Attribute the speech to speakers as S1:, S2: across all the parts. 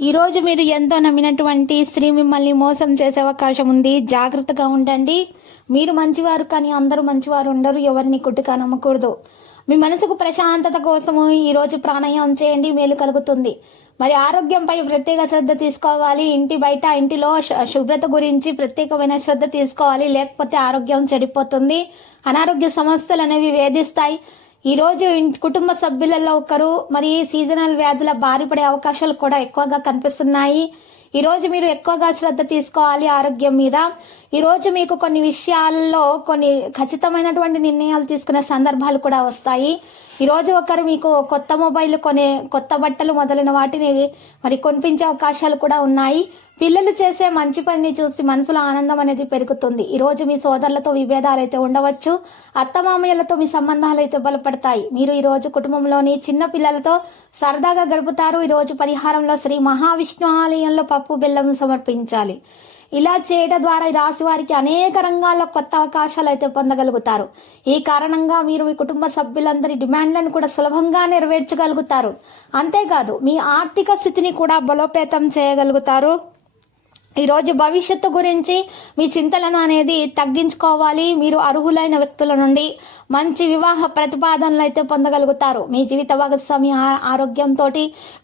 S1: ఈరోజు మీరు ఎంతో నమ్మినటువంటి స్త్రీ మిమ్మల్ని మోసం చేసే అవకాశం ఉంది. జాగ్రత్తగా ఉండండి. మీరు మంచివారు కానీ అందరూ మంచివారు ఉండరు. ఎవరిని కుట్టుగా నమ్మకూడదు. మీ మనసుకు ప్రశాంతత కోసము ఈరోజు ప్రాణాయామం చేయండి. మేలు కలుగుతుంది. మరి ఆరోగ్యంపై ప్రత్యేక శ్రద్ధ తీసుకోవాలి. ఇంటి బయట ఇంటిలో శు- శుభ్రత గురించి ప్రత్యేకమైన శ్రద్ధ తీసుకోవాలి. లేకపోతే ఆరోగ్యం చెడిపోతుంది. అనారోగ్య సమస్యలు అనేవి వేధిస్తాయి. ఈరోజు కుటుంబ సభ్యులలో ఒకరు మరి సీజనల్ వ్యాధుల బారి పడే అవకాశాలు కూడా ఎక్కువగా కనిపిస్తున్నాయి. ఈ రోజు మీరు ఎక్కువగా శ్రద్ధ తీసుకోవాలి ఆరోగ్యం మీద. ఈ రోజు మీకు కొన్ని విషయాల్లో కొన్ని ఖచ్చితమైనటువంటి నిర్ణయాలు తీసుకునే సందర్భాలు కూడా వస్తాయి. ఈరోజు ఒకరు మీకు కొత్త మొబైల్ కొనే కొత్త బట్టలు మొదలైన వాటిని మరి కొనిపించే అవకాశాలు కూడా ఉన్నాయి. పిల్లలు చేసే మంచి పనిని చూసి మనసులో ఆనందం అనేది పెరుగుతుంది. ఈ రోజు మీ సోదరులతో విభేదాలు అయితే ఉండవచ్చు. అత్తమామయ్యలతో మీ సంబంధాలు అయితే బలపడతాయి. మీరు ఈ రోజు కుటుంబంలోని చిన్న పిల్లలతో సరదాగా గడుపుతారు. ఈ రోజు పరిహారంలో శ్రీ మహావిష్ణు ఆలయంలో పప్పు బెల్లం సమర్పించాలి. ఇలా చేయడం ద్వారా ఈ రాశి వారికి అనేక రంగాల్లో కొత్త అవకాశాలు అయితే పొందగలుగుతారు. ఈ కారణంగా మీరు మీ కుటుంబ సభ్యులందరి డిమాండ్లను కూడా సులభంగా నెరవేర్చగలుగుతారు. అంతేకాదు మీ ఆర్థిక స్థితిని కూడా బలోపేతం చేయగలుగుతారు. ఈ రోజు భవిష్యత్తు గురించి మీ చింతలను అనేది తగ్గించుకోవాలి. మీరు అర్హులైన వ్యక్తుల నుండి మంచి వివాహ ప్రతిపాదనలు అయితే పొందగలుగుతారు. మీ జీవిత భాగస్వామి ఆ- ఆరోగ్యంతో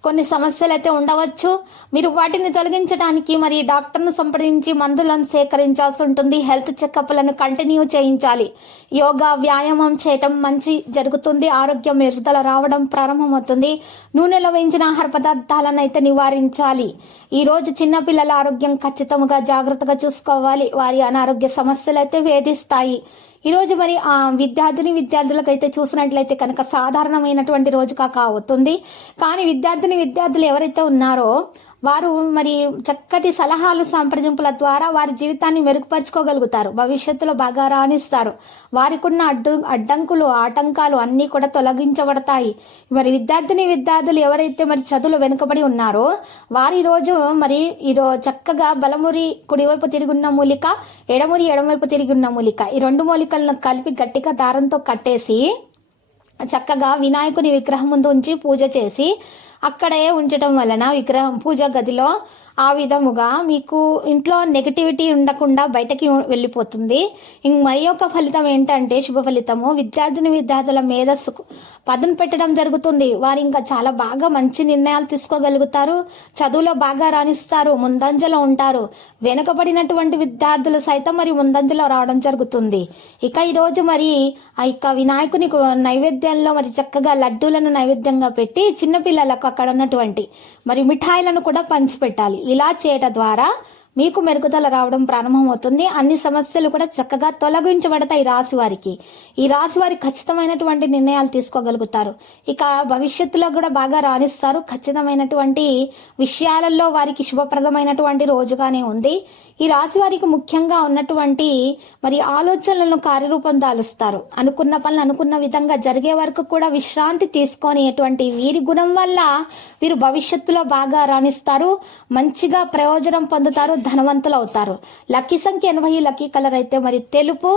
S1: కొన్ని సమస్యలు అయితే ఉండవచ్చు. మీరు వాటిని తొలగించడానికి మరి డాక్టర్ను సంప్రదించి మందులను సేకరించాల్సి ఉంటుంది. హెల్త్ చెకప్లను కంటిన్యూ చేయించాలి. యోగా వ్యాయామం చేయటం మంచి జరుగుతుంది. ఆరోగ్యం మెరుగుదల రావడం ప్రారంభమవుతుంది. నూనెలో వేయించిన ఆహార పదార్థాలను అయితే నివారించాలి. ఈరోజు చిన్నపిల్లల ఆరోగ్యం ఖచ్చితంగా జాగ్రత్తగా చూసుకోవాలి. వారి అనారోగ్య సమస్యలు అయితే వేధిస్తాయి. ఈ రోజు మరి ఆ విద్యార్థిని విద్యార్థులకు అయితే చూసినట్లయితే కనుక సాధారణమైనటువంటి రోజు కాక అవుతుంది కానీ విద్యార్థిని విద్యార్థులు ఎవరైతే ఉన్నారో వారు మరి చక్కటి సలహాలు సంప్రదింపుల ద్వారా వారి జీవితాన్ని మెరుగుపరుచుకోగలుగుతారు. భవిష్యత్తులో బాగా రాణిస్తారు. వారికున్న అడ్డు అడ్డంకులు ఆటంకాలు అన్నీ కూడా తొలగించబడతాయి. మరి విద్యార్థిని విద్యార్థులు ఎవరైతే మరి చదువులు వెనుకబడి ఉన్నారో వారి రోజు మరి ఈరోజు చక్కగా బలమురి కుడివైపు తిరుగున్న మూలిక ఎడమురి ఎడమవైపు తిరిగిన్న మూలిక ఈ రెండు మూలికలను కలిపి గట్టిగా దారంతో కట్టేసి చక్కగా వినాయకుని విగ్రహం ముందు ఉంచి పూజ చేసి అక్కడే ఉంచటం వలన విగ్రహం పూజ గదిలో ఆ విధముగా మీకు ఇంట్లో నెగటివిటీ ఉండకుండా బయటకి వెళ్ళిపోతుంది. ఇంక మరి యొక్క ఫలితం ఏంటంటే శుభ ఫలితము. విద్యార్థిని విద్యార్థుల మేధస్సుకు పదును పెట్టడం జరుగుతుంది. వారు ఇంకా చాలా బాగా మంచి నిర్ణయాలు తీసుకోగలుగుతారు. చదువులో బాగా రాణిస్తారు. ముందంజలో ఉంటారు. వెనుకబడినటువంటి విద్యార్థులు సైతం మరి ముందంజలో రావడం జరుగుతుంది. ఇక ఈరోజు మరి ఆ యొక్క వినాయకుని నైవేద్యంలో మరి చక్కగా లడ్డూలను నైవేద్యంగా పెట్టి చిన్నపిల్లలకు అక్కడ ఉన్నటువంటి మరి మిఠాయిలను కూడా పంచిపెట్టాలి. ఇలా చేయటం ద్వారా మీకు మెరుగుదల రావడం ప్రారంభమవుతుంది. అన్ని సమస్యలు కూడా చక్కగా తొలగించబడతాయి ఈ రాశి వారికి. ఈ రాశి వారి ఖచ్చితమైనటువంటి నిర్ణయాలు తీసుకోగలుగుతారు. ఇక భవిష్యత్తులో కూడా బాగా రాణిస్తారు. ఖచ్చితమైనటువంటి విషయాలలో వారికి శుభప్రదమైనటువంటి రోజుగానే ఉంది. ఈ రాశి వారికి ముఖ్యంగా ఉన్నటువంటి మరి ఆలోచనలను కార్యరూపం దాలుస్తారు. అనుకున్న పనులు అనుకున్న విధంగా జరిగే వరకు కూడా విశ్రాంతి తీసుకొనేటువంటి వీరి గుణం వల్ల వీరు భవిష్యత్తులో బాగా రాణిస్తారు. మంచిగా ప్రయోజనం పొందుతారు ధనవంతులు అవుతారు లక్కీ సంఖ్య ఎనభై లక్కీ కలర్ అయితే మరి తెలుపు.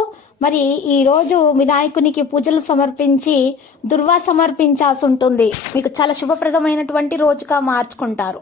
S1: మరి ఈ రోజు వినాయకునికి పూజలు సమర్పించి దుర్వా సమర్పించాల్సి ఉంటుంది. మీకు చాలా శుభప్రదమైనటువంటి రోజుగా మార్చుకుంటారు.